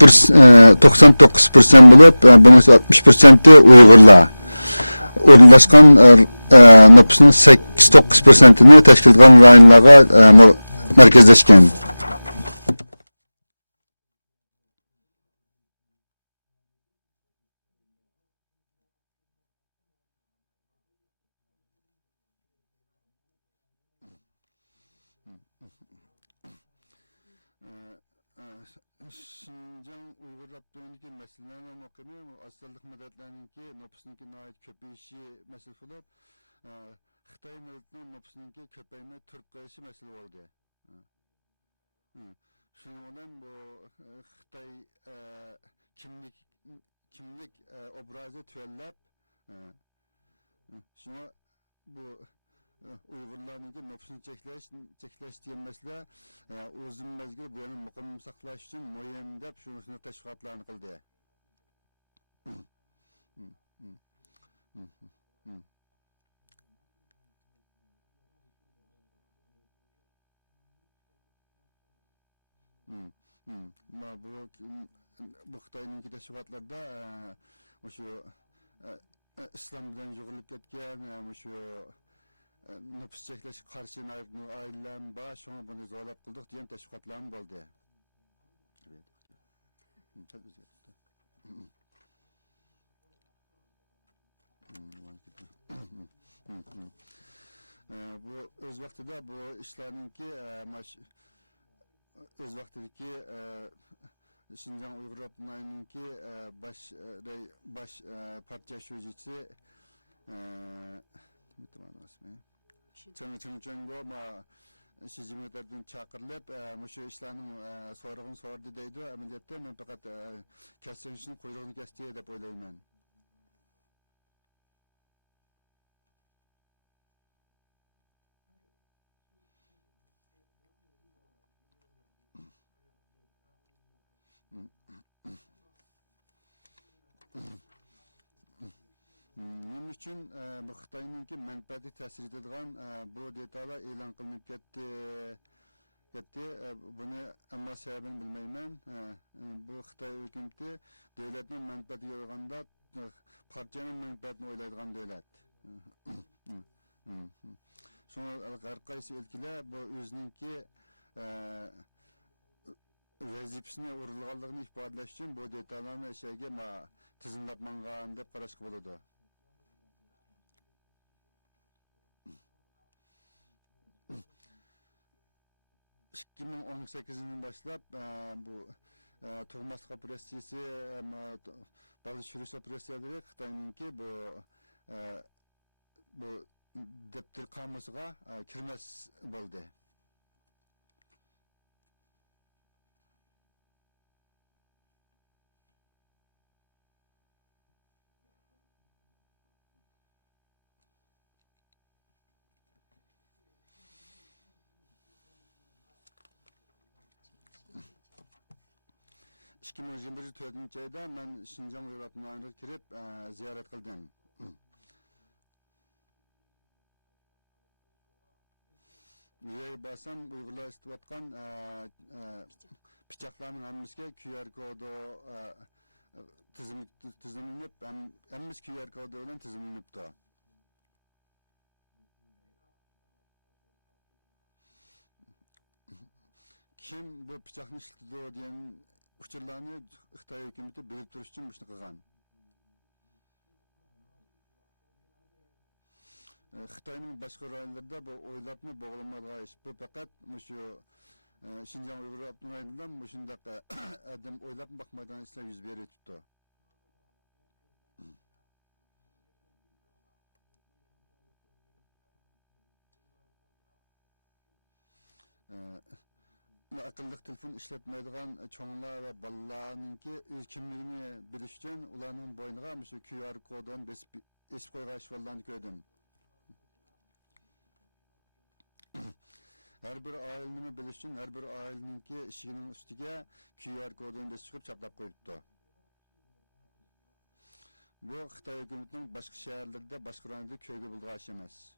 99% bulup, bunun 60% Uygurlar. O'rinlashgan nüfusun 8-9%'ni teşkil eden rayonlarga merkezleşken. Şinjan Uyghur Raptöründeki meselelerin muhakeme asıllık medeniyetlerindeki nüfusunun ait köpeyişi meselesi olup Xitay milletinin nüfusunun köpeyme Türk kayışı mesele oldu. Şunun olan bu Xitay kimlik obrazı tüellep şuna bu Uygurlarning nüfusunu çekleş diyen mesele uzun mezgil bu yana muqim saqlash uchun muhim deb shuni tashviqotlarni qildi. Bu Xitoyning tashviqotlarida o'sha islom bilan yo'g'rilib ketgan o'sha nüfus çekleş karşı aileler var, şuna bunu zorlap kıldık diyen teşvikatlarım oldu. Bu öz vaktinde bu işlerinki öz vaktindeki Şinjan Uyghur Raptörü'nünki baş partiya şöjisi Çengçenggo ma Şizimlerden çağırılıp şu işlerin sorğunu sordu deydi. Ameliyatda ben fakat kesinlikle kuyruğunu kestiği de oylayman. Bunun için bu Xitoyninki menfaati ta'sir etadigan bu detallar e'lon qilinib ketdi. Buni amma sababini bilmayman. Bu Xitoy hukumati davlatning menfaatiga o'yganda partiyaning menfaatini o'ylaydigan davlat. Shuni har qaysi o'lkalar bu o'zininki vazifasini o'rinlaganligini ifodalash uchun bu detallarni shayga tizimlab mangan deb qarashga bo'ladi. 2018 yılından başlap bu Toğmaslık Operasyası bazı çürüş operasyonları Xitay'ınki bu deptir kamusuga kirmez oldu. İki 2024 ayda ben Şinjan Uyghur Raptörü'ne kirip ziyaret kıldım. Buraya basam Uygurlar istivatkan piçaklarının hemmizge QR kodu tizimlenip hemmiz QR kodu olan tizimlenip de. Kim bu piçakını işletiyor diyen uçurlarını Xitoy hükümeti bilip duruş için bunu kılgan. Xitoyning boshqa rayonlarida bu o'ylabmi bo'g'ilmagan ish. Bu faqat shu Şinjan Uyghur Raptörü'ndan bu shunday adam o'ylab bakmadan ishlar yuz beribdi. Akıllı telefon işletmeydigan çoğunlar ve balalarınki öz kimligini bilish uchun ularning bo'yniga shu QR koddan besib qo'ygan ishvallarni ko'rdim. Her bir ailenin bilish uchun her bir aileninki ishigining ustiga QR kodini besib chiqib chaplab qo'yibdi. Bu Xitoy hukumatining boshqa shaharlarda, boshqa rayonlarda ko'rga bo'lgan ish emas.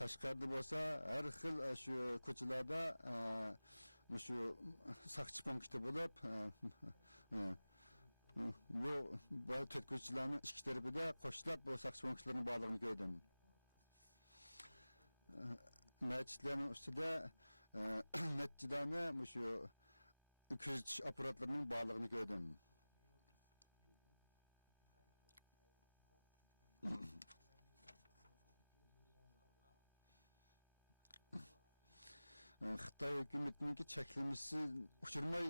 Qashqarda bo'lsa har xil shu ko'chalarda shu saqchi punkti bo'lib bu to'rt ko'chalarning ikki tarafida qo'shilib bu saqchi punktlarning borligini ko'rdim. Masjidlarning ustida nechtidani shu kuzatish apparatlarining borligini ko'rdim. Xitoy hukumatining cheklamasi uchirmay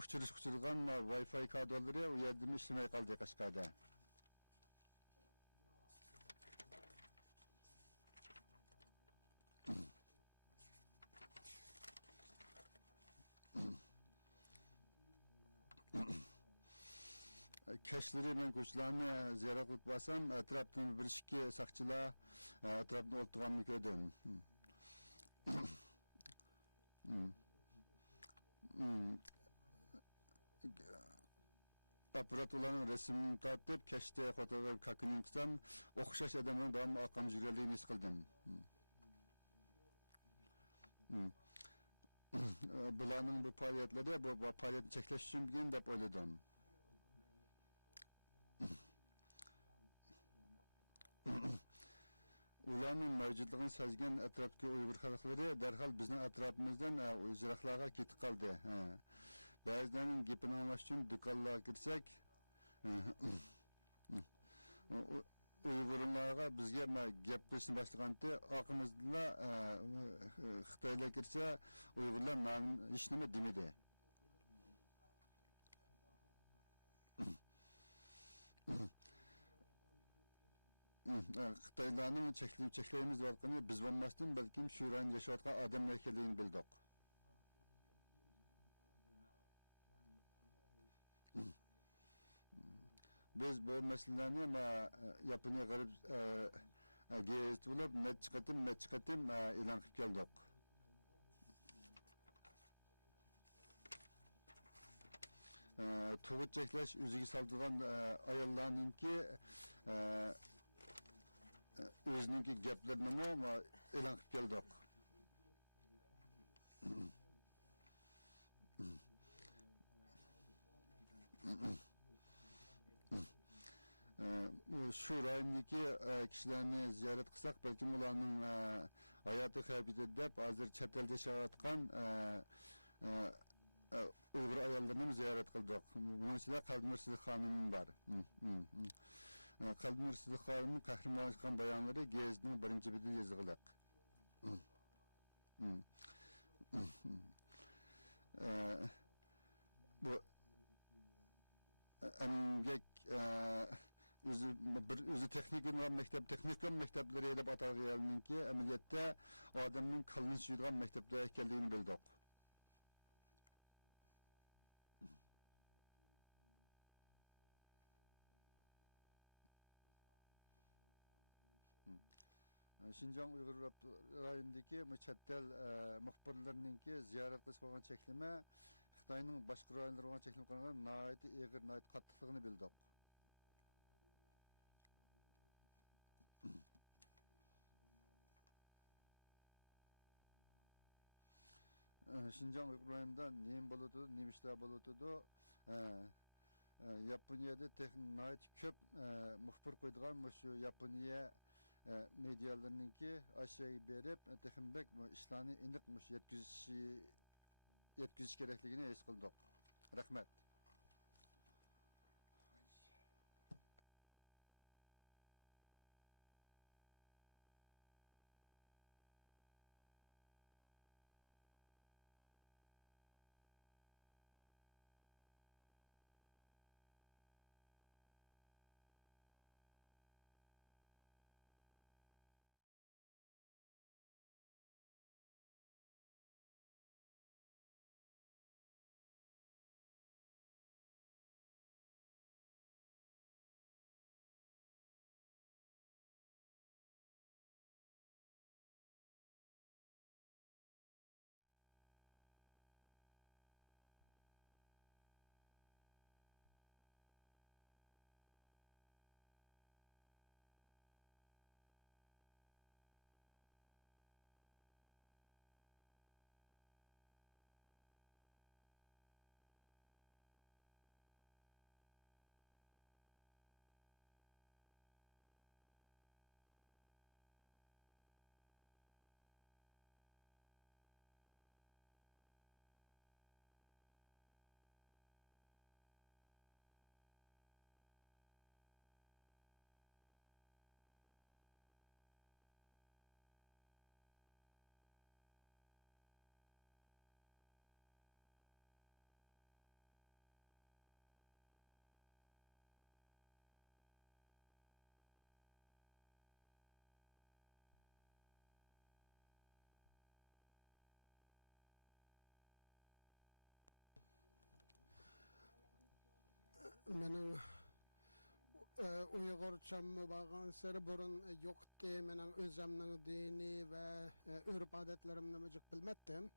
uchirgan Wi-Fi kadrlari u yerda ishlamay qoldi Qashqarda. Keşleri ben koçlarını ziyaret edip basam, etraftan bir iki sakçılar etraftan oturganını gördüm. Aparatlarının resimini tartıp, keşte fotoğraf kakının kısam, okşaş adamın devamlı akam jüreliğini sıkıldım. Bularning bu faaliyetleri, bu faaliyetini çekleş için bir gün dep oyladım. Ularning mavjudligini sezgan atrofdagi Uyg'ur xalqlari darhol bizning atrofimizdan ijroqlarga ketib qoldi. Ba'zilarining gapini anglash uchun do'konlarga kirsak, Uyg'urlarga bizga gap qilishni boshlaganda orqamizda Xitoylar kirsa, Uyg'urlar hech nima demadi. Xitoylarning cheklaymiz orqali biz bo'lmasdan balkim shu rayonda yashayotgan odamlar ekanligini bildik. Biz bu masalalarni Yaponiya g'arb gazeti bo'lib necha qatim e'lon qilib keldik. Tug'ut cheklash o'ziga soldigan ayollarningki o'zininki gaplarini e'lon qilib keldik. Shu rayondagi kishilarni ziyorat qilsak, balki ularning hayoti xavfida deb hozir chet elda yashayotgan Uyg'ur ayollarini ziyorat qildik. Bunun ichida Qalbnur Sidiq xonim bor. Qalbnur Sidiq xonimning qahramonlik bayonlari Gezning birinchi betida yozilgan. Bu emgek o'zi texnikum maktabları deb atalganki, amaliyotda odamning qalbini suydigan maktablar ekanligini bildik. Şinjan Uyghur rayonundaki chet el muxbirlarininki ziyorat qilish bo'lgan cheklama Xitoyning boshqa rayonlariga bo'lgan cheklama qilgan nihoyat og'ir, nihoyat qattiqligini bildik. Şinjan Uyghur rayonunda nima bo'ladi, nima ishlar bo'ladi? Yaponiyada nihoyat ko'p muxbir qo'ydigan shu Yaponiya medialarınınki aşağı berip texinbek işlerini iniq yetkiziş gerekliğini es kıldık. Rahmet. Mening Uyg'urchamı bağanseri burun yoktu. Mening özümning dini ve örf adetlerimni mücük bilmettim.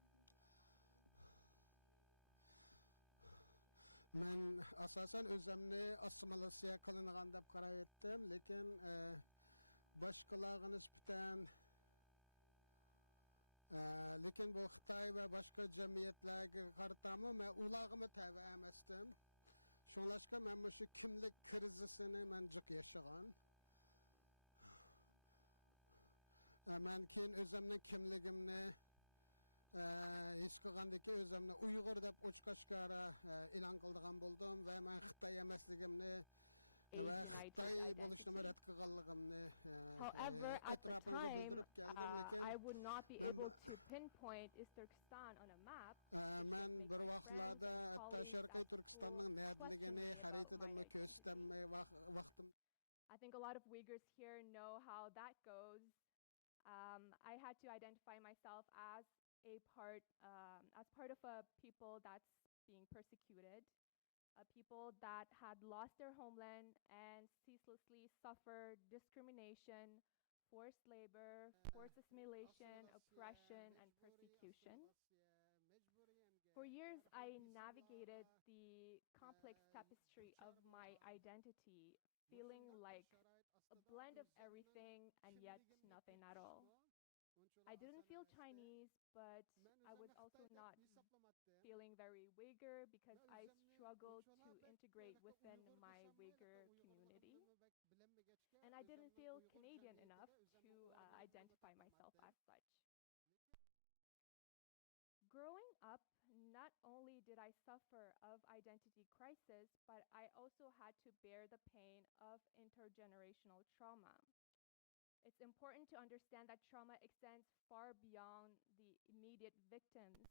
Men asasen özümni assimilasiya kılınğan dep qarab etdim, lekin başkalarga nisbeten lekin bu Xitoy ve başka cemiyetlerge qaratamı men ularga tabi emasdim. Şonlaşqa men şu kimlik krizisini men jiq yaşagan. Men keyin özümning kimligimni his qilgandiki özümni Uyg'ur deb ochiq-oshkora e'lon qildigan bo'ldim va men Xitoy emasligimni va Xitoy bo'lishni rad qilganligimni However, at the etrafimga time, bildirib keldim, lekin I would not be able to pinpoint East Turkestan on a map. men bir vaqtlarda hatto colleagues Sharqiy at Turkistonning school nerdaligini questioned me about xaritada my ko'rsatamay vaqtim. I think a lot of Uyghurs here know how that goes. I had to identify myself as as part of a people that's being persecuted, a people that had lost their homeland and ceaselessly suffered discrimination, forced labor, forced assimilation, oppression, and persecution. For years, I navigated the complex tapestry of my identity, feeling like a blend of everything and yet nothing at all. I didn't feel Chinese, but I was also not feeling very Uyghur because I struggled to integrate within my Uyghur community. And I didn't feel Canadian enough to identify myself as such. Growing up, not only did I suffer of identity crisis, but I also had to bear the pain of intergenerational trauma. It's important to understand that trauma extends far beyond the immediate victims.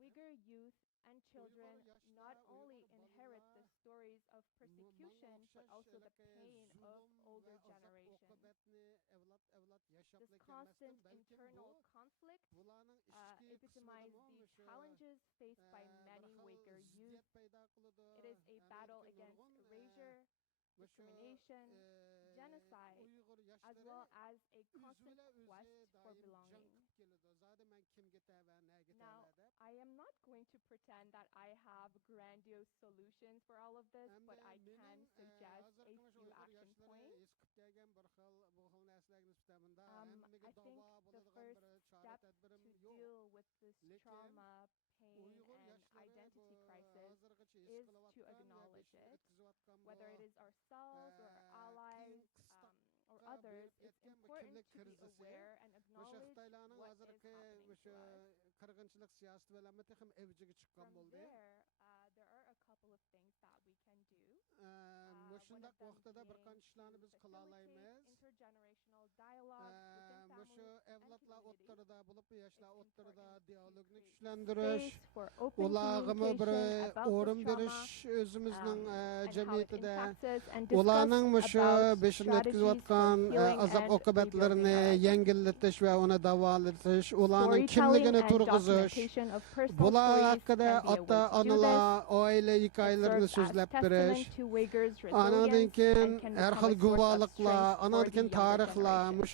Uyghur youth and children not only inherit the stories of persecution, but also the pain of older generations. This constant internal conflict epitomized the challenges faced by many Uyghur youth. It is a battle against erasure, discrimination, genocide, as well as a constant quest for belonging. Now, I am not going to pretend that I have grandiose solutions for all of this, but I can suggest a few action points. I think the first step to deal with this trauma, pain, and identity crisis is to acknowledge it. Whether it is ourselves or our allies or others, it's important to be aware and acknowledge what is happening to us. From there, there are a couple of things that we can do. One of them being to facilitate intergenerational dialogues within families and communities. It's important to create space for open communication about this trauma and how it impacts us, and discuss about strategies for healing and rebuilding our identity. Storytelling and documentation of personal stories can be a way to do this. It serves as testament to Uyghurs' resilience and can become a source of strength for the younger generations.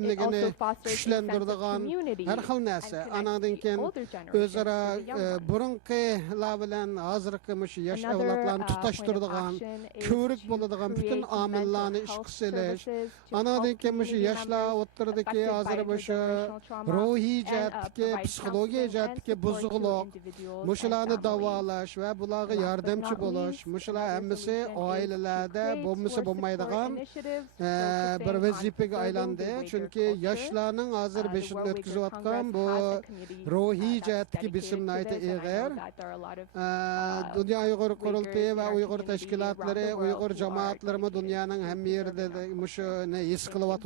It also fosters a sense of community and connects the older generations to the young ones. Another point of action is to create mental health services to help community members affected by intergenerational trauma and provide counseling and support to individuals and families. And last but not least, another solution is to create or support initiatives focusing on preserving the Uyghur culture. The World Uyghur Congress has a committee that's dedicated to this, and I know that there are a lot of Uyghurs in our community around the world who are dedicated to preserving our culture. Thank you.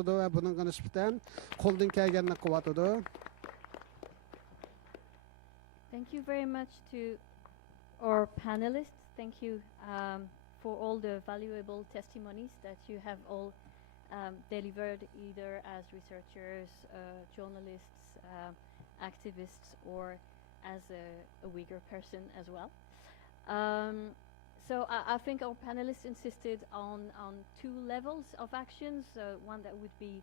Thank you very much to our panelists. Thank you for all the valuable testimonies that you have all delivered, either as researchers, journalists, activists, or as a Uyghur person as well. So I think our panelists insisted on two levels of actions. One that would be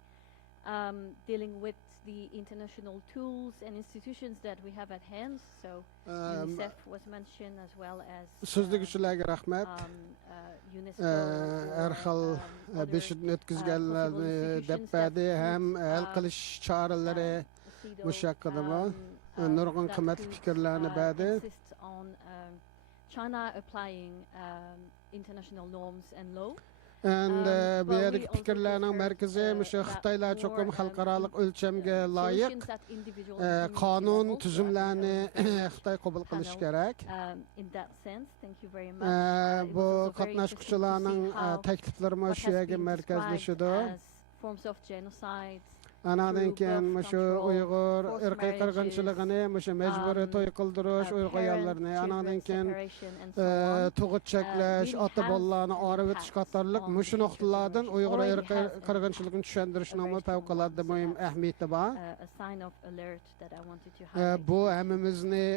dealing with the international tools and institutions that we have at hand. So UNICEF was mentioned, as well as UNESCO or other possible institutions that could CEDAW that could insist on China applying international norms and law. But we also just heard about more solutions at individual and community level. So I think that was a very rich panel in that sense. Thank you very much. It was also very interesting to see how what has been described as forms of genocide through birth control, forced marriages, parent-children separation, and so on, really has an impact on the future generation, already has an impact, a very strong one. So that's a sign of alert that I wanted to highlight here too.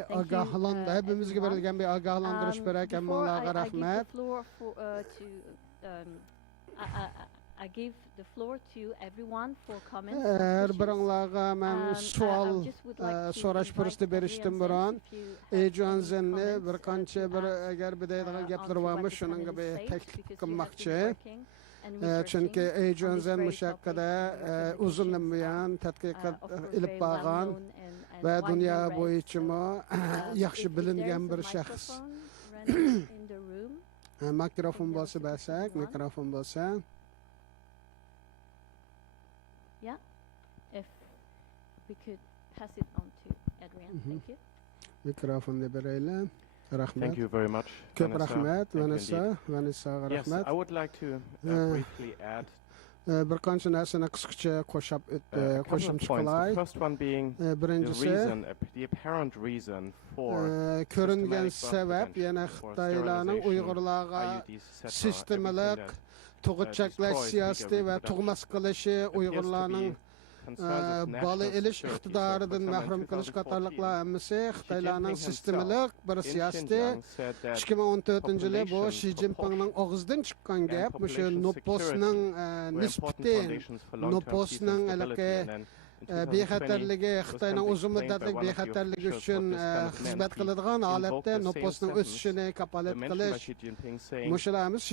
Thank you, everyone. Before I give the floor I give the floor to everyone for comments or questions. I just would like to invite Adrian Zenz, if you have any comments to add onto what the panelists said, because you have been working and researching on this very topic, and your publications are, of course, very well known and widely read. So if there is a microphone running in the room, I think there was supposed to be one. Yeah, if we could pass it on to Adrian. Thank you. Thank you very much, Vanessa. Thank you indeed. Yes, I would like to briefly add a couple of points. The first one being the reason, the apparent reason for systematic birth prevention, for sterilization, IUDs, etc., everything that destroys Uyghur reproduction, appears to be concerns of national security. So, for example, in 2014, Xi Jinping himself in Xinjiang said that population proportion and population security were important foundations for long-term peace and stability. And then in 2020, it was kind of explained by one of the officials what this kind of meant. He invoked the same sentence mentioned by Xi Jinping, saying,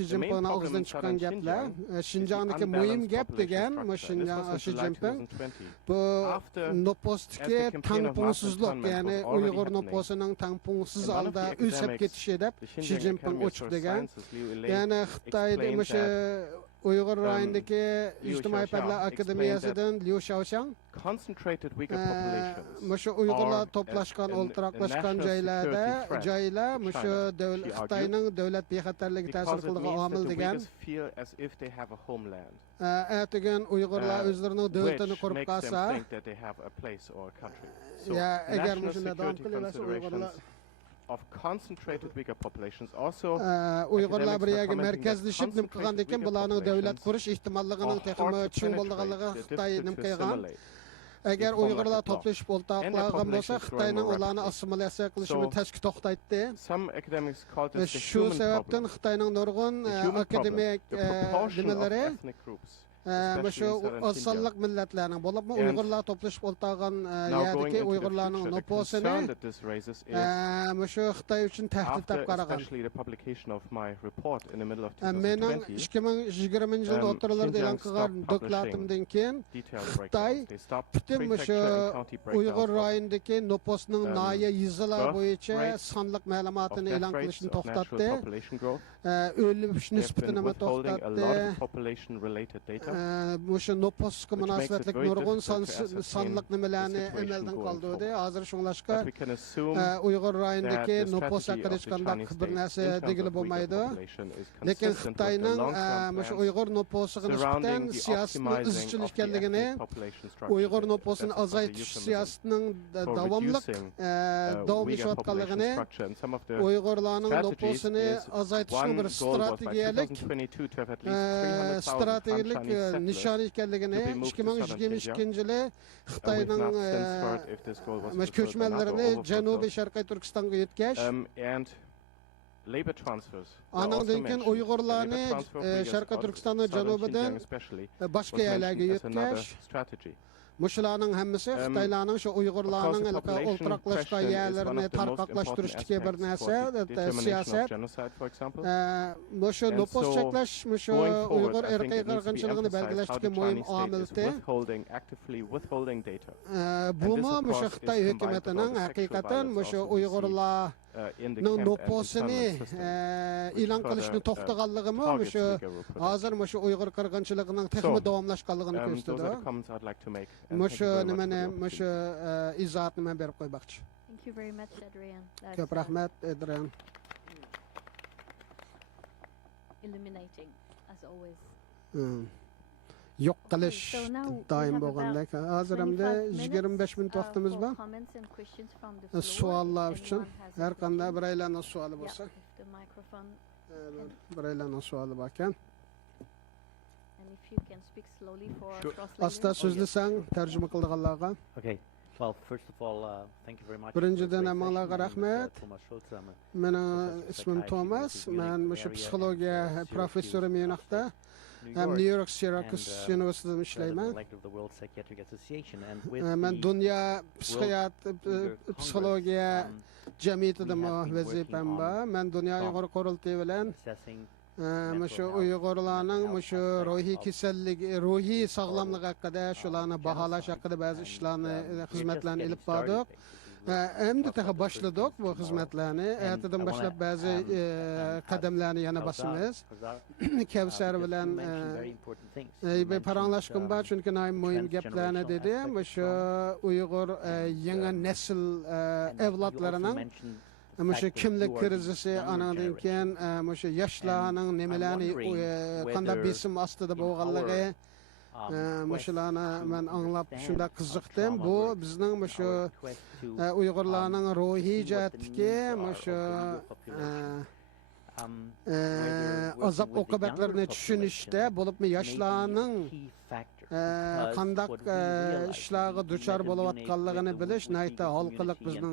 the main problem in southern Xinjiang is the unbalanced population structure. And this was in July 2020, as the campaign of mass internment was already happening. And one of the academics, the Xinjiang Academy of Social Sciences, Liu Ilei, explained that, Liu Xiaoxia explained that concentrated Uyghur populations are a national security threat to China, she argued, because it means that the Uyghurs feel as if they have a homeland, which makes them think that they have a place or a country. So national security considerations of concentrated Uyghur populations. Also, academics were commenting that concentrated Uyghur populations are hard to penetrate, they're difficult to assimilate. They form like a block, and their population is growing more rapidly. So some academics call this the human problem. The human problem, the proportion of ethnic groups, especially in southern Xinjiang. And now going into the future, the concern that this raises is, after especially the publication of my report in the middle of 2020, Xinjiang stopped publishing detailed breakdowns. They stopped prefecture and county breakdowns of birth rates, of death rates, of natural population growth. They have been withholding a lot of population-related data, which makes it very difficult to ascertain the situation going forward. But we can assume that the strategy of the Chinese state in terms of Uyghur population is consistent with the long-term plans surrounding the optimizing of the ethnic population structure. That's, of course, a euphemism for reducing Uyghur population structure. And some of the strategies is, one goal was by 2022 to have at least 300,000 Han Chinese settlers to be moved to southern Xinjiang. We've not since heard if this goal was fulfilled or not, or over-fulfilled. And labor transfers were also mentioned. The labor transfer of Uyghurs out of southern Xinjiang especially was mentioned as another strategy. Of course, the population question is one of the most important aspects for the determination of genocide, for example. And so going forward, I think it needs to be emphasized how the Chinese state is actively withholding data. And this, of course, is combined with all the sexual violence also we see in the camp and internment system, which further targets Uyghur reproduction. So, those are the comments I'd like to make, and thank you very much for the opportunity. Thank you very much, Adrian. That's illuminating, as always. Okay, so now we have about 25 minutes for comments and questions from the floor. If anyone has a question, yeah, if the microphone can, and if you can speak slowly for our translators. Oh yes, sure. Thank you. Okay. Well, first of all, thank you very much for a great session. My name is Thomas Schulze. I'm a professor of psychiatry at the University of Munich, Bavaria, and Syracuse, upstate New York, and president-elect of the World Psychiatric Association. And with the World Uyghur Congress, we have been working on trauma, on assessing mental health, the mental health aspects of this horrible genocide. And we are just getting started, basically. We'll talk about the first things tomorrow. And I want to ask Kausar, because you mentioned very important things. You mentioned the transgenerational aspect of trauma. And you also mentioned the fact that you are the younger generation. And I'm wondering whether in our quest to understand how trauma works, in our quest to see what the needs are of the Uyghur population, whether working with the younger population may be a key factor, because what we realize, and we met in Munich with the Uyghur community, and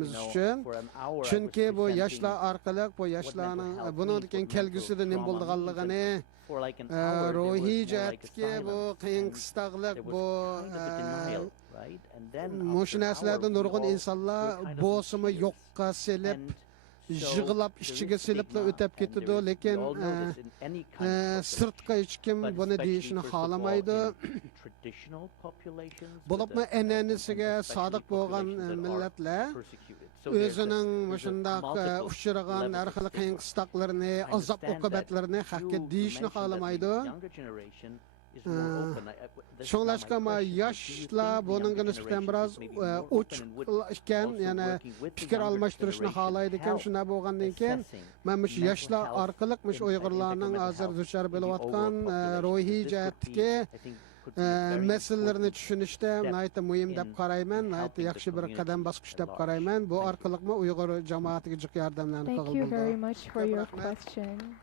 you know, for an hour I was presenting what mental health means, what mental trauma means, and for like an hour there was more like a silence, and there was kind of a denial, right? And then after an hour we all were kind of in tears. And so there is stigma, and we all know this in any kind of population, but especially first of all in traditional populations with and especially populations that are persecuted. So there's a multiple levels of stigma. I understand that you mentioned that maybe the younger generation is more open. This is now my question to you. Do you think the younger generation is maybe more open, and would also working with the younger generation help assessing mental health impact, the impact of mental health in the overall population? Because this would be, I think, could be a very important step in helping the community at large. Thank you. Thank you very much for your question.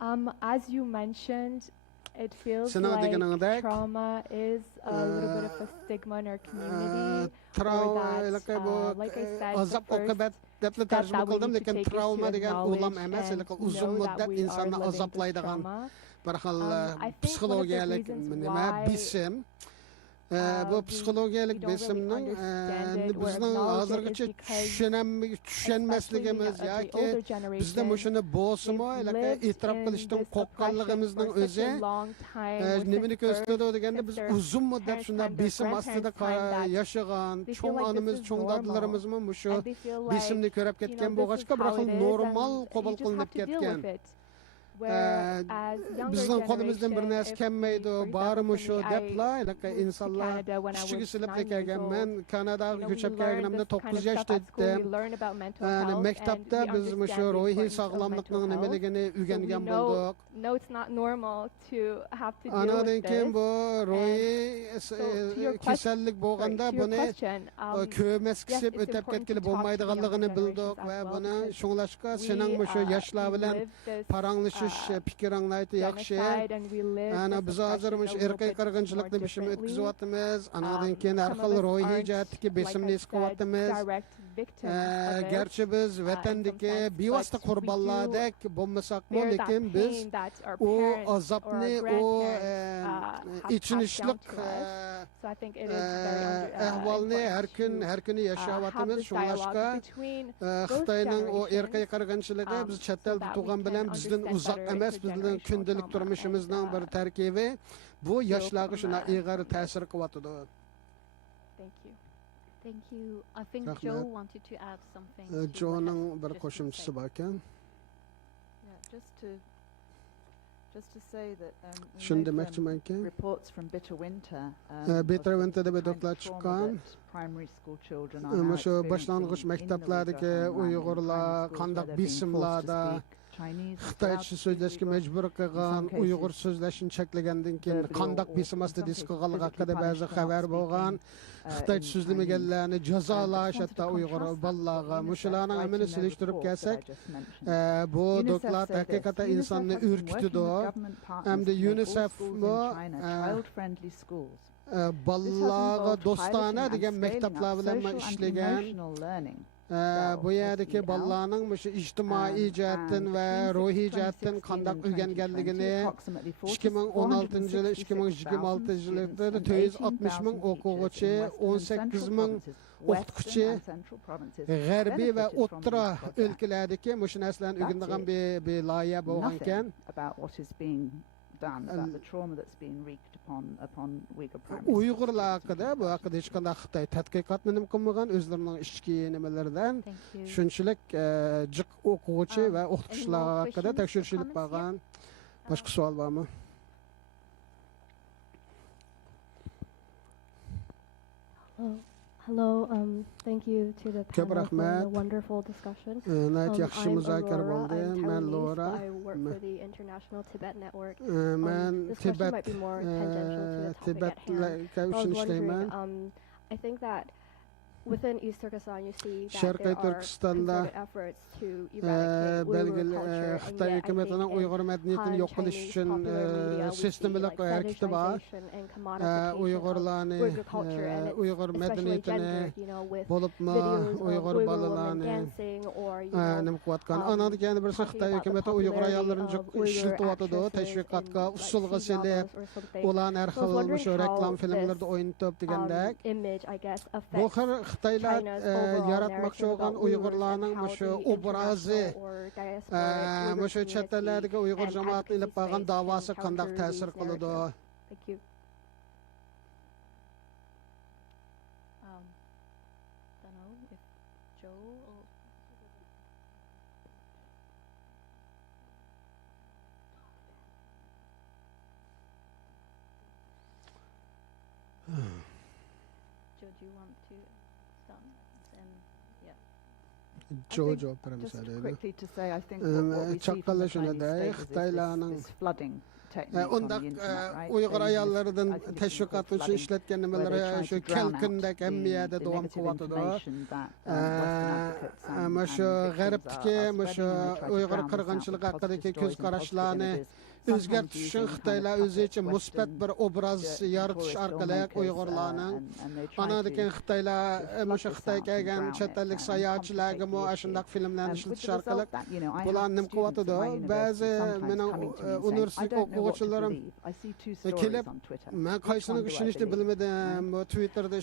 As you mentioned, it feels like trauma is a little bit of a stigma in our community, or that, like I said, the first step that we need to take is to acknowledge and know that we are living this trauma. I think one of the reasons why we don't really understand it or acknowledge it is because, especially the older generation, they've lived in this oppression for such a long time, or since birth, since their parents' time, their grandparents' time, that they feel like this is normal, and they feel like, you know, this is how it is, and you just have to deal with it. Whereas younger generation, if we, for example, for me, I moved to Canada when I was 9 years old. You know, we learn this kind of stuff at school. We learn about mental health, and we understand the importance of mental health. So we know it's not normal to have to deal with this. And so to your question, yes, it's important to talk to the younger generations as well, because we live this genocide, and we live this oppression a little bit more differently. Some of us aren't, like I said, direct victims of it. in some sense, but we do bear that pain that our parents or our grandparents have passed down to us. So I think it is very important to have this dialogue between both generations so that we can understand better intergenerational trauma and heal from this. Thank you. Thank you. I think Joe wanted to add something to what has just been said. Yeah, just to say that we know from reports from Bitter Winter of the kind of trauma that primary school children are now experiencing in the Uyghur homeland, in primary schools where they're being forced to speak Chinese, not allowed to speak Uyghur, in some cases verbally or in some cases physically punished for not speaking in Chinese. I just wanted to contrast that with what UNICEF write in their report that I just mentioned. UNICEF say this: UNICEF has been working with government partners to make all schools in China child-friendly schools. This has involved piloting and scaling up social and emotional learning, SEL, S-E-L, and between 2016 and 2020, approximately 466,000 students and 18,000 teachers in Western and Central provinces benefited from these projects. That's it. Nothing about what is being done, about the trauma that's being wreaked upon Uyghur primary school students and kindergarten students. Yeah. Thank you. Any more questions or comments? Yeah. Hello. Thank you to the panel for the wonderful discussion. I'm Aurora. I'm Taiwanese, but I work for the International Tibet Network. This question might be more tangential to the topic at hand, but I was wondering, I think that within East Turkestan, you see that there are concerted efforts to eradicate Uyghur culture, and yet I think in Han Chinese popular media, we see like fetishization and commodification of Uyghur culture, and it's especially gendered, you know, with videos of Uyghur women dancing or, you know, talking about the popularity of Uyghur actresses in like C-dramas or something. So I was wondering how this image, I guess, affects China's overall narrative about Uyghurs and how the international or diasporic Uyghur community and advocacy space can counter these narratives. Thank you. Don't know if Joe or... Joe, do you want to start? And yeah. I think, just quickly to say, I think what we see from the Chinese state is this flooding technique on the internet, right? They're using this, I think it's been called flooding, where they try to drown out the negative information that Western advocates and victims are spreading, and they try to drown this out with positive stories and positive images, sometimes using kind of puppet Western tourist filmmakers, and they try to flood this out and drown it and complicate the issue, with the result that, you know, I have students at my university sometimes coming to me and saying, I don't know what to believe. I see 2 stories on Twitter. Which one do I believe, right?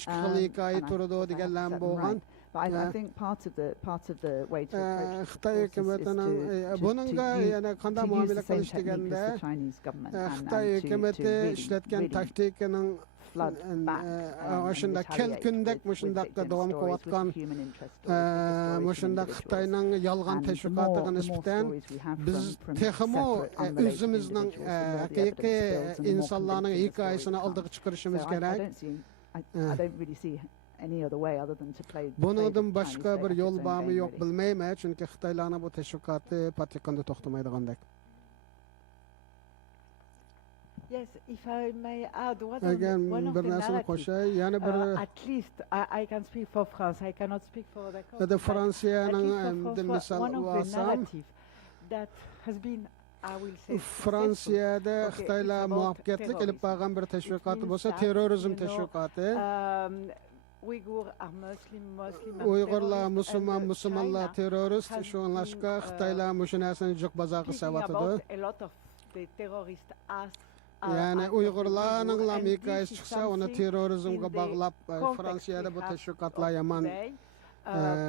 And of course I have to set them right. But I think part of the way to approach this, of course, is to use the same technique as the Chinese government and to really flood back and retaliate with victim stories, with the human interest stories, with the stories from individuals. And the more stories we have from separate, unrelated individuals, the more the evidence builds and the more convincing the story becomes. So I don't really see any other way other than to play the Chinese state at its own game, really. Yeah. Yes, if I may add, one of the narratives, at least I can speak for France, I cannot speak for other country, but at least for France, one of the narratives that has been, I will say, successful, okay, it's about terrorism. It means that, you know, Uyghur are Muslim and terrorist, and China has been speaking about a lot of the terrorist act of the Uyghur, and this is something in the context we have of today,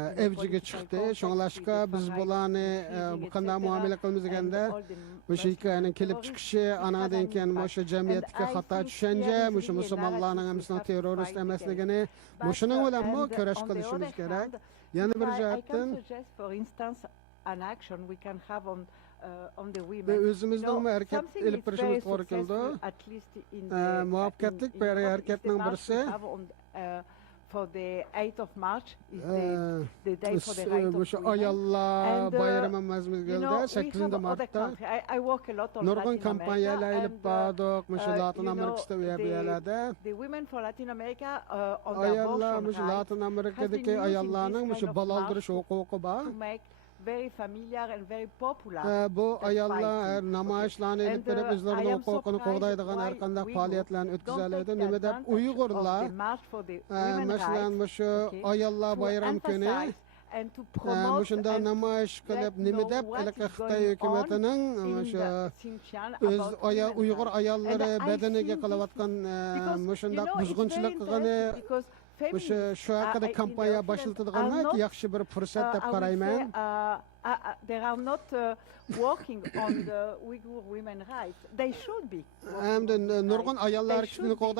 in a political context with the far right increasing, etc., and all the Muslim and terrorism, it has an impact. And I think here is really a narrative we have to fight against. But, and on the other hand, if I can suggest, for instance, an action we can have on the women. You know, something is very successful, at least in the in Europe, is the march we have on for the 8th of March, is the day for the right of women. And, you know, we have other countries. I work a lot on Latin America, and, you know, the Women for Latin America on the abortion right has been used in this kind of march to make very familiar and very popular their fighting, okay? And I am surprised why Uyghur don't take the advantage of the March for the Women's Rights, okay, to emphasize and to promote and to let know what is going on in Xinjiang about women's rights. And I think this is, because, you know, it's very interesting because feminists in the Occident are not, I will say, they are not working on the Uyghur women's rights. They should be working on those rights. They should be,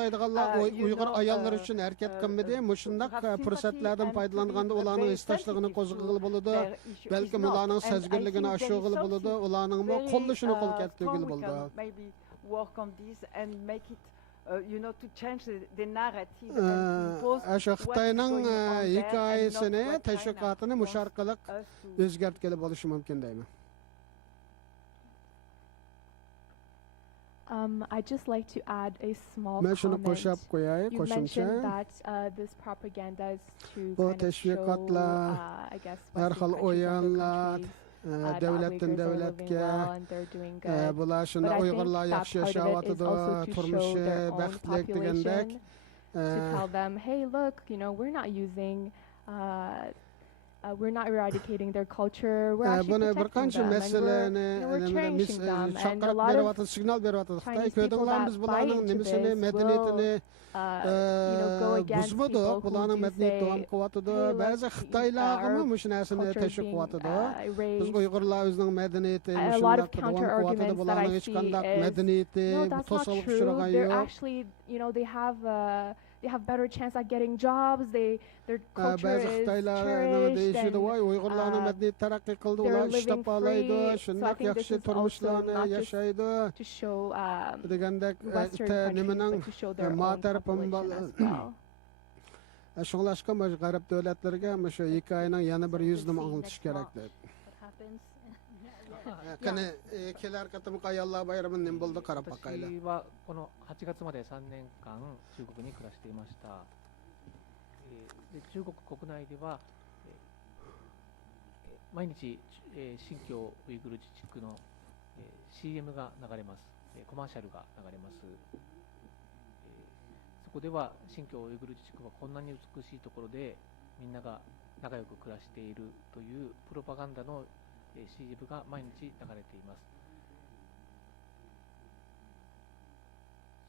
you know, to have sympathy and to be very sensitive to their issue. Is not. And I think there is something very strong we can maybe work on this and make it, you know, to change the narrative and to impose what is going on there and not what China wants us to see. I'd just like to add a small comment. You've mentioned that this propaganda is to kind of show, I guess, Western countries and other countries that Uyghurs are living well and they're doing good. But I think that part of it is also to show their own population, to tell them, hey, look, you know, we're not using, we're not eradicating their culture. We're actually protecting them, and we're cherishing them. And a lot of Chinese people that buy into this will, you know, go against people who do say, hey, look, our culture is being erased. A lot of counter arguments that I see is, no, that's not true. They're actually, you know, they have better chance at getting jobs. Their culture is cherished, and they're living free. So I think this is also not just to show the Western countries, but to show their own population as well. True. Thank you. So we'll see next March what happens. Yeah. 私はこの8月まで3年間中国に暮らしていました。で中国国内では、毎日、新疆ウイグル自治区の、CM が流れます。コマーシャルが流れます。そこでは新疆ウイグル自治区はこんなに美しいところでみんなが仲良く暮らしているというプロパガンダの CM が毎日流れています。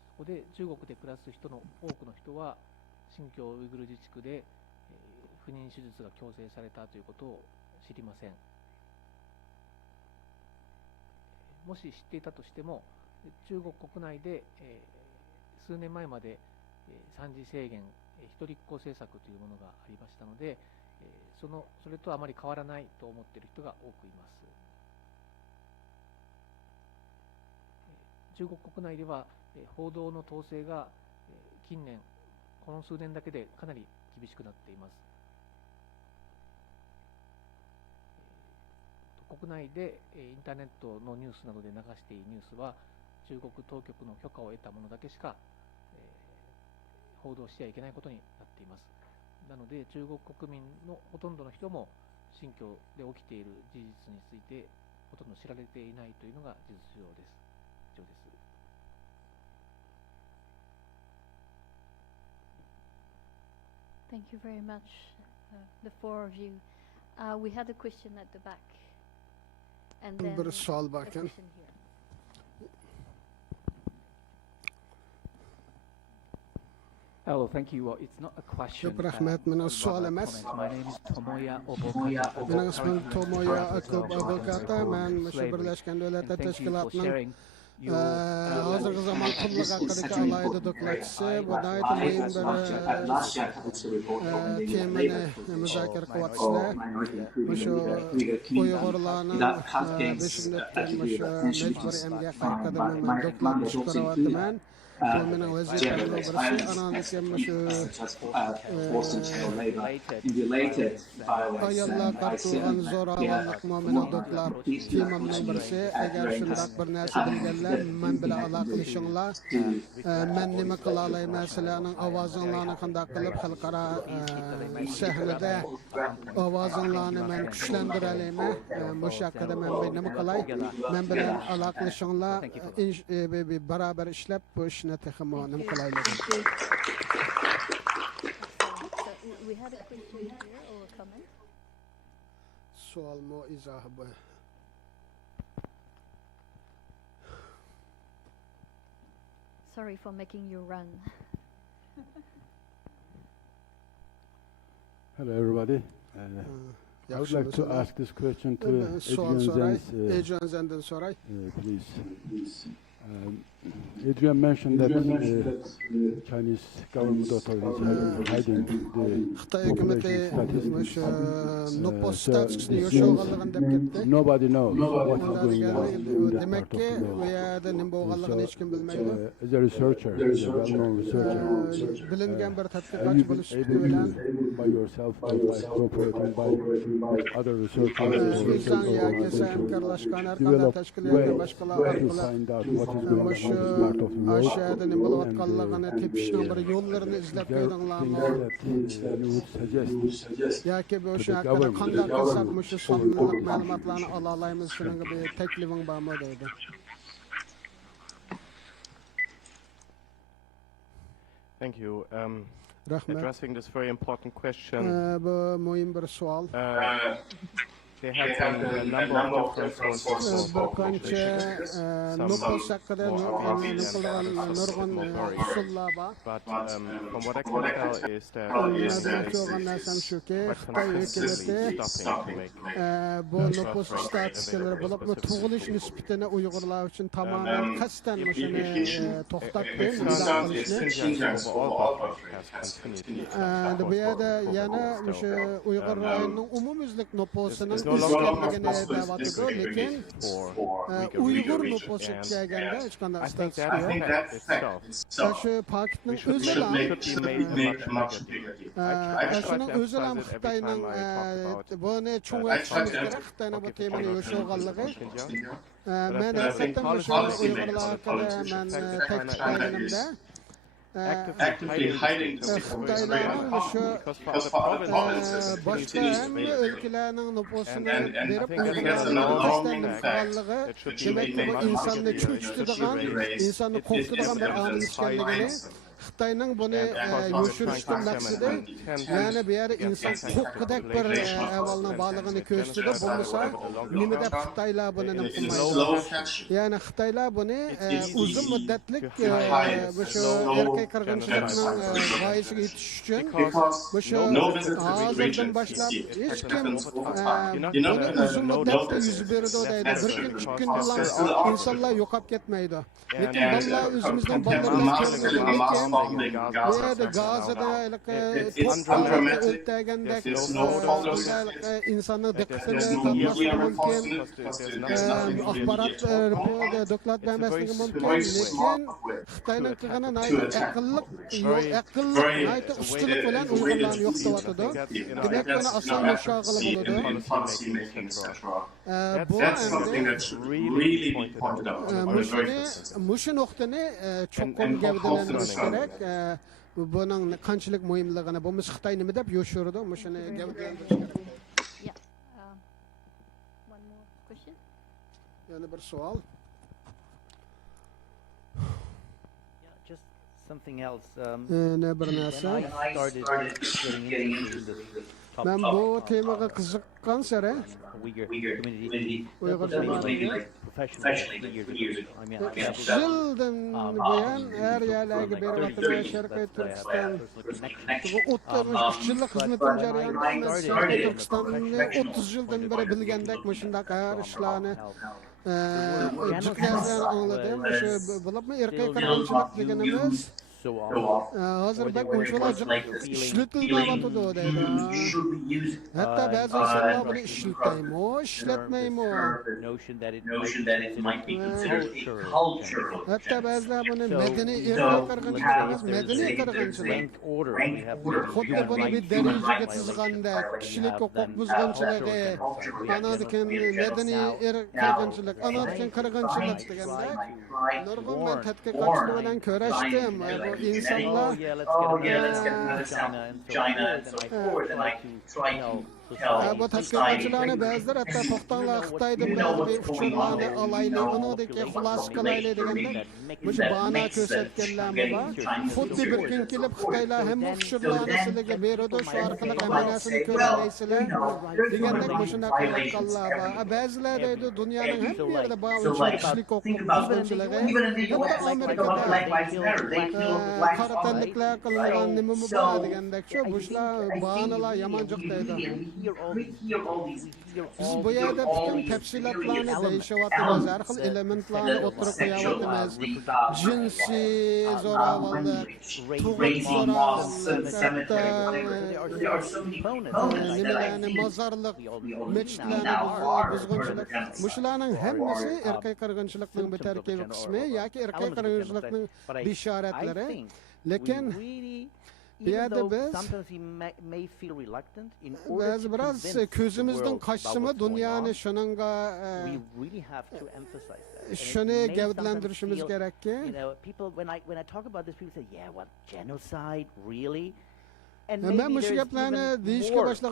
そこで中国で暮らす人の多くの人は新疆ウイグル自治区で不妊手術が強制されたということを知りません。もし知っていたとしても中国国内で数年前まで産児制限一人っ子政策というものがありましたので、それとあまり変わらないと思っている人が多くいます。中国国内では報道の統制が近年この数年だけでかなり厳しくなっています。国内でインターネットのニュースなどで流しているニュースは中国当局の許可を得たものだけしか報道しちゃいけないことになっています。なので中国国民のほとんどの人も新疆で起きている事実についてほとんど知られていないというのが事実上です。以上です。Thank you very much, the four of you. We had a question at the back, and then a question here. Hello, thank you. Well, it's not a question, rather a comment. My name is Tomoya Obokata. I'm the current UN Special Rapporteur on Contemporary Forms of Slavery. And thank you for sharing your, this is such an important area that I also want to, at last year I published a report on the labor exploitation of minorities, including the Uyghur community, that has gained a degree of attention, which is fine, but my mandate also includes gender-based violence, such as forced child labor, related violence, and I certainly like to hear more about this. So please do approach me during this time, and if there's anything I can do to reflect your voice at the international level, I am very happy to work with you. So please keep that in mind. Please grab me at one point. And thank you once again for sharing your thoughts, and hopefully we can work together and trying to do something. So thank you for that. Thank you. Thank you. Excellent. So we had a question here or a comment. Sorry for making you run. Hello, everybody. I would like to ask this question to Adrian Zenz, please. Adrian mentioned that Chinese government authorities have been hiding the population statistics. So this means nobody knows what is going on in that part of the world. So as a researcher, as a well-known researcher, have you been able to, by yourself or by cooperating with other researchers or research organizations, develop ways to find out what is going on in this part of the world? And is there things that you would suggest to the government to overcome this issue, please? Thank you. Thank you. Addressing this very important question, there have been a number of different sources for population figures, some more obvious and others sort of a bit more buried. But from what I can tell is that the Chinese state is quite consistently stopping to make birth rates available, specifically for Uyghur regions. The implication, a concern is that Xinjiang's overall birth rate has continued to decline. Of course, there's been COVID, but still. It's no longer possible to disaggregate this for Uyghur regions. And I think that fact itself should be made a much bigger deal. I try to emphasize it every time I talk about this topic or give a general presentation about Xinjiang. But I think with policymakers and politicians, the fact that China is actively hiding this data, which is very uncommon, because for other provinces it continues to be available. And I think that's an alarming fact that should be made a much bigger deal. It should be raised. It is evidence to hide something. And of course, if we're trying to examine the intent against the attack of the population or possible attempt to commit genocide or whatever over the longer term, in a slow fashion, it's easy to hide a slow genocide through birth prevention, because no visitor to the region can see it. It happens over time. You're not going to notice that there's less children, because there still are children, of course. And compared to mass killing or mass bombing in Gaza, for example, now, it's undramatic. There's no photos of it. There's no media reports on it, because there's nothing for the media to report on it. It's a very smart way to attack a population. A way that's easy to conceal. And I think that's in our advocacy, in policy making, etc. That's something that should really be pointed out on a very consistent basis. And how concerning it is. Thank you very much, Adrian. Yeah. One more question? Yeah, just something else. When I started getting interested in this topic, the East Turkestan Uyghur community. That was maybe like professional, like 3 years ago. I mean, I traveled in East Turkestan like 30 years ago. That's why I have a personal connection. But when I started from a professional point of view, looking into that trauma, mental health, the word genocide was still not used so often. Or there was like this feeling, should we use it? And I came across this term, this notion that it might be considered a cultural genocide. So we have, let's say, if there's a rank order, we have maybe human rights violations. We have then cultural genocide. We have genocide. Now, as a scientist, when I try to warn science, because I do genetic research, oh yeah, let's get another sample from China and so forth, and I try to tell societies, wait, do you know what's going on there? Do you know what populations are maybe in that mix that you're getting from Chinese researchers and so forth? So then people might say, well, there are human rights violations everywhere in the world. Everywhere. So like, think about even in the U.S., think about Black Lives Matter. They kill blacks on the street, right? So I think we really hear all these details. We hear all these various elements, the sexual violence, the reproductive violence, language, raising mosques and cemeteries, whatever. So there are so many components that I think we all agree now are part of the genocide, or are symptoms of a genocide, or elements of a genocide. But I think we really, even though sometimes we may feel reluctant, in order to convince the world about what's going on, we really have to emphasize that. And it may sometimes feel, people, when I talk about this, people say, yeah, what, genocide, really? And maybe there's even more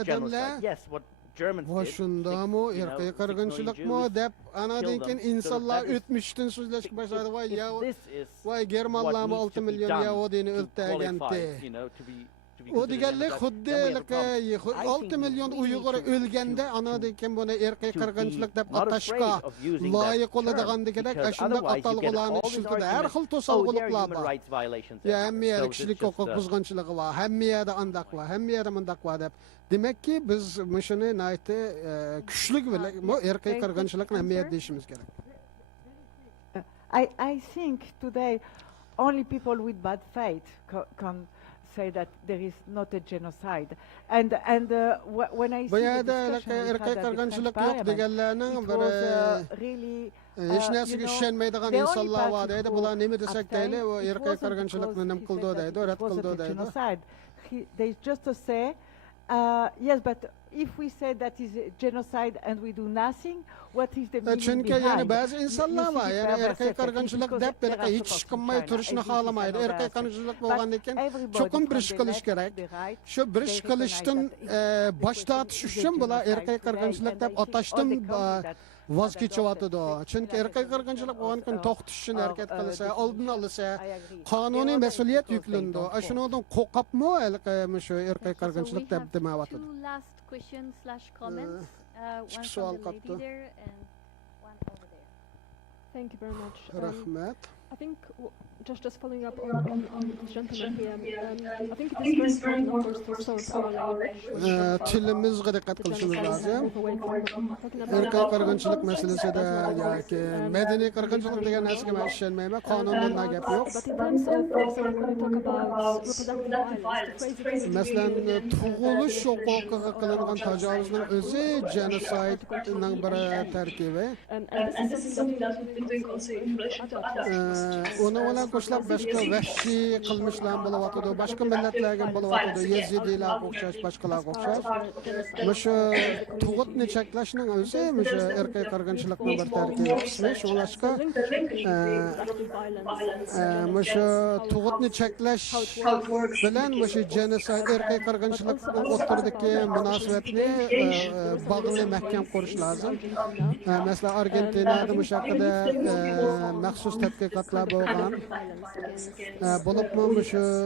genocide. Yes, what Germans did, 6 million Jews, kill them. Sort of that is, if this is what needs to be done to qualify, to be considered genocide, then we have a problem. I think we really need to be not afraid of using that term, because otherwise you get all this argument, oh, there are human rights violations everywhere. So it's just one of my comments here. Thank you. Yeah, a very quick answer. Yeah, very quick. I think today only people with bad faith can say that there is not a genocide. And when I see the discussion we had at the French Parliament, it was really, the only party who abstained. It wasn't because he said that it wasn't a genocide. They just say, yes, but if we say that is a genocide and we do nothing, what is the meaning behind? You see the perverse effect. It's because they are supporting China, and this is another aspect. But everybody from the left to the right, they recognize that the question is a genocide today. And I think all the countries that had adopted similar resolution or definition, I agree. The other is because they don't want. Thank you. So we have two last questions/comments, one from the lady there and one over there. Thank you very much. I think just following up on this gentleman here, I think it is very important, of course, to sort our language when we talk about the genocide and to move away from talking about cultural genocide, which does not exist under international law. But in terms of, for example, when we talk about reproductive violence, to phrase it really within the definition of genocide in Article 2, especially Article 2b and d. And this is something that we are doing also in relation to other atrocities. So, for example, the Yazidi genocide, when we talk about reproductive violence again, but ultimately as part of the genocide against the community. And there's definitely a need for more research and the linkage between reproductive violence and genocide and how it works in the case of Uyghurs. But also as we think about especially litigation, and there is an ongoing case in Argentina, I think there needs to be more focus on this kind of reproductive violence against Uyghurs.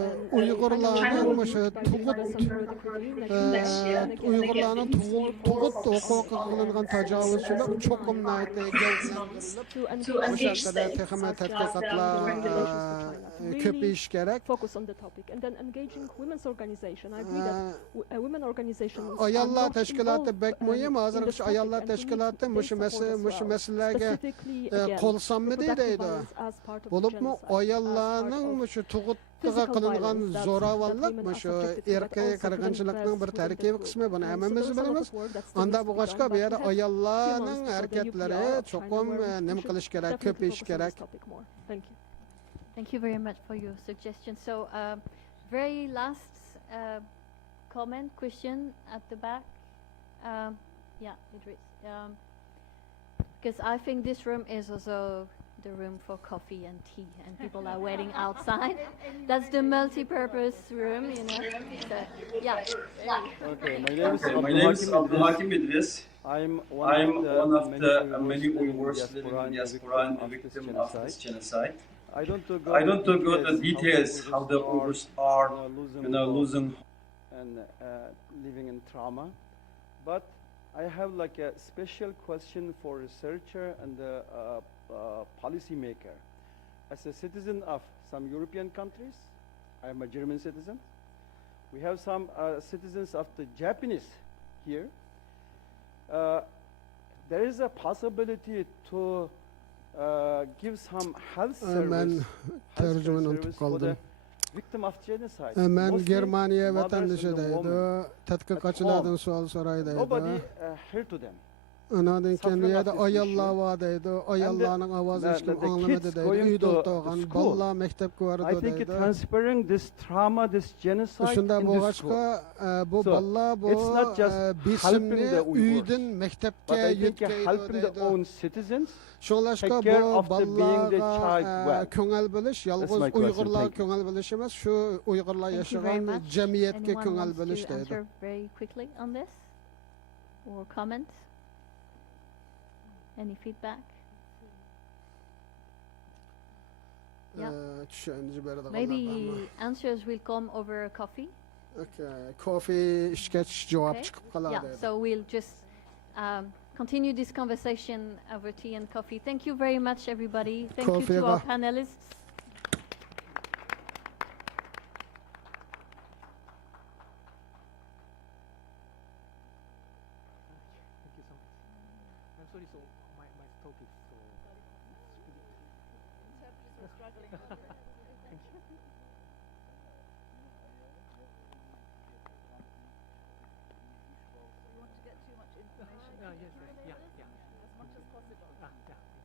China will be reviewed by the Universal Periodic Review next year, and again, there needs to be more focus on it, and there will be some time over the next months to engage states as they are preparing the recommendations for China to really focus on the topic, and then engaging women's organizations. I agree that women organizations are not involved in this topic, and we need their support as well. Specifically, again, reproductive violence as part of the genocide, as part of physical violence that women are subjected to, but also preventing births within the group. So there is a lot of work that still needs to be done, but we have a few months before the UPR of China where we should definitely focus on this topic more. Thank you. Thank you very much for your suggestion. So, very last comment, question at the back. Yeah, Idris. Because I think this room is also the room for coffee and tea, and people are waiting outside. That's the multi-purpose room, you know. So, yeah. Okay, my name is Abdul Hakim Idris. I'm one of the many Uyghurs living in diaspora and the victim of this genocide. I don't go to details how the Uyghurs are losing and living in trauma, but I have like a special question for researcher and the policy maker. As a citizen of some European countries, I am a German citizen. We have some citizens of the Japanese here. There is a possibility to give some healthcare service for the victim of genocide, mostly mothers and the women at home. Nobody heard to them, suffering of this issue. And the kids going to the school, I think transferring this trauma, this genocide in the school. So it's not just helping the Uyghurs, but I think helping the own citizens take care of being the child well. That's my question. Thank you. Thank you very much. Anyone wants to answer very quickly on this or comment? Any feedback? Yeah. Maybe answers will come over coffee. Okay. Yeah. So we'll just continue this conversation over tea and coffee. Thank you very much, everybody. Thank you to our panelists. Thank you so much. I'm sorry, so my talk is so speedy. Interpreters are struggling. Thank you. We want to get too much information. Yeah. As much as possible. Yeah, thank you.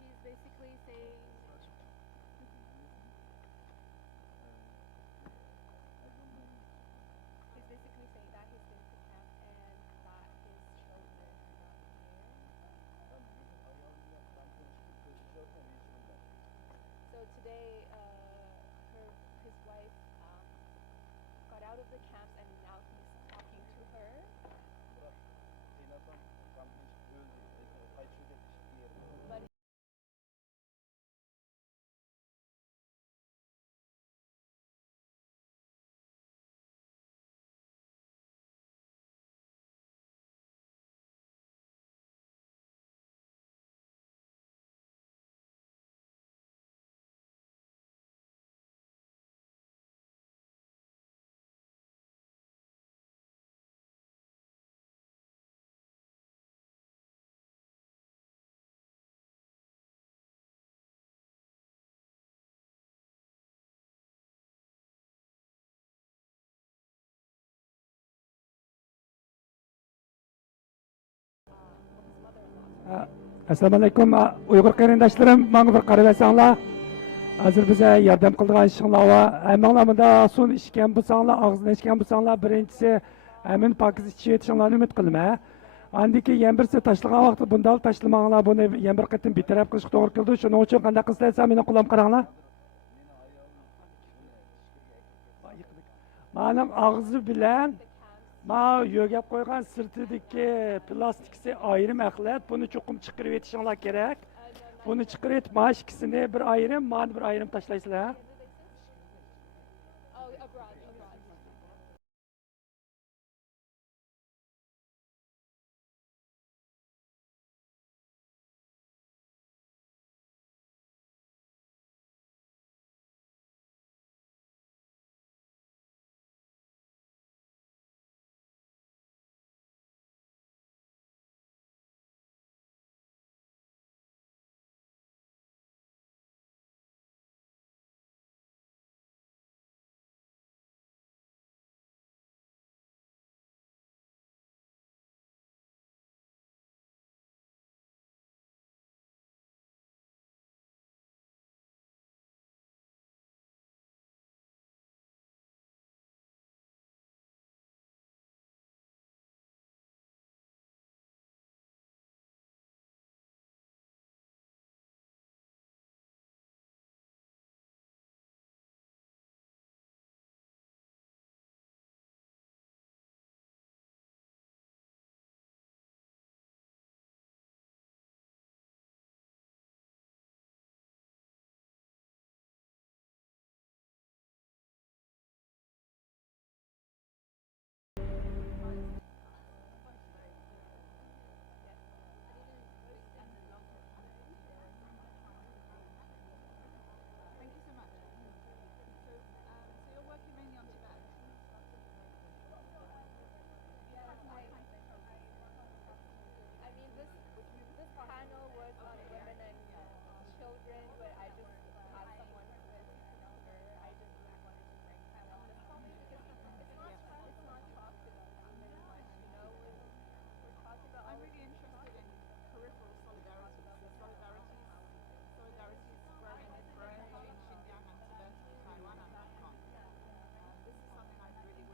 He's basically saying. He's basically saying that he's been to camp and that his children are not here. So today, his wife got out of the camps and now he's talking to her. But Assalomu alaykum Uyg'ur qarindoshlarim, menga bir qarab olsanglar. Hozir bizga yordam qiladigan ishinglar va hammanglar bunda suv ichgan bo'lsanglar, og'zini ichgan bo'lsanglar, birinchisi amin pokiz ichib yetishinglarni umid qilaman. Andiki yana birsi tashlagan vaqtda bunda tashlamanglar, buni yana bir qatim bitirib qilishga to'g'ri keldi. Shuning uchun qanday qilsam meni qulam qaranglar. Mening og'zi bilan Ma yögep koygan sırtıdaki plastiksi ayrım əxlət. Bunu çoxum çıxırıb etişinler gerek. Bunu çıxırıb maaş ikisini bir ayrım, mani bir ayrım taşlaysınlar. Oh, abroad. Thank you so much. So you're working mainly on Tibet? I mean, this panel was on women and children, but I just had someone who is younger. I just really wanted to bring up this topic because it's not talked about that much, you know. We're talking about. I'm really interested in peripheral solidarities. So solidarities growing in Xinjiang and Tibet and Taiwan and Hong Kong. And this is something I really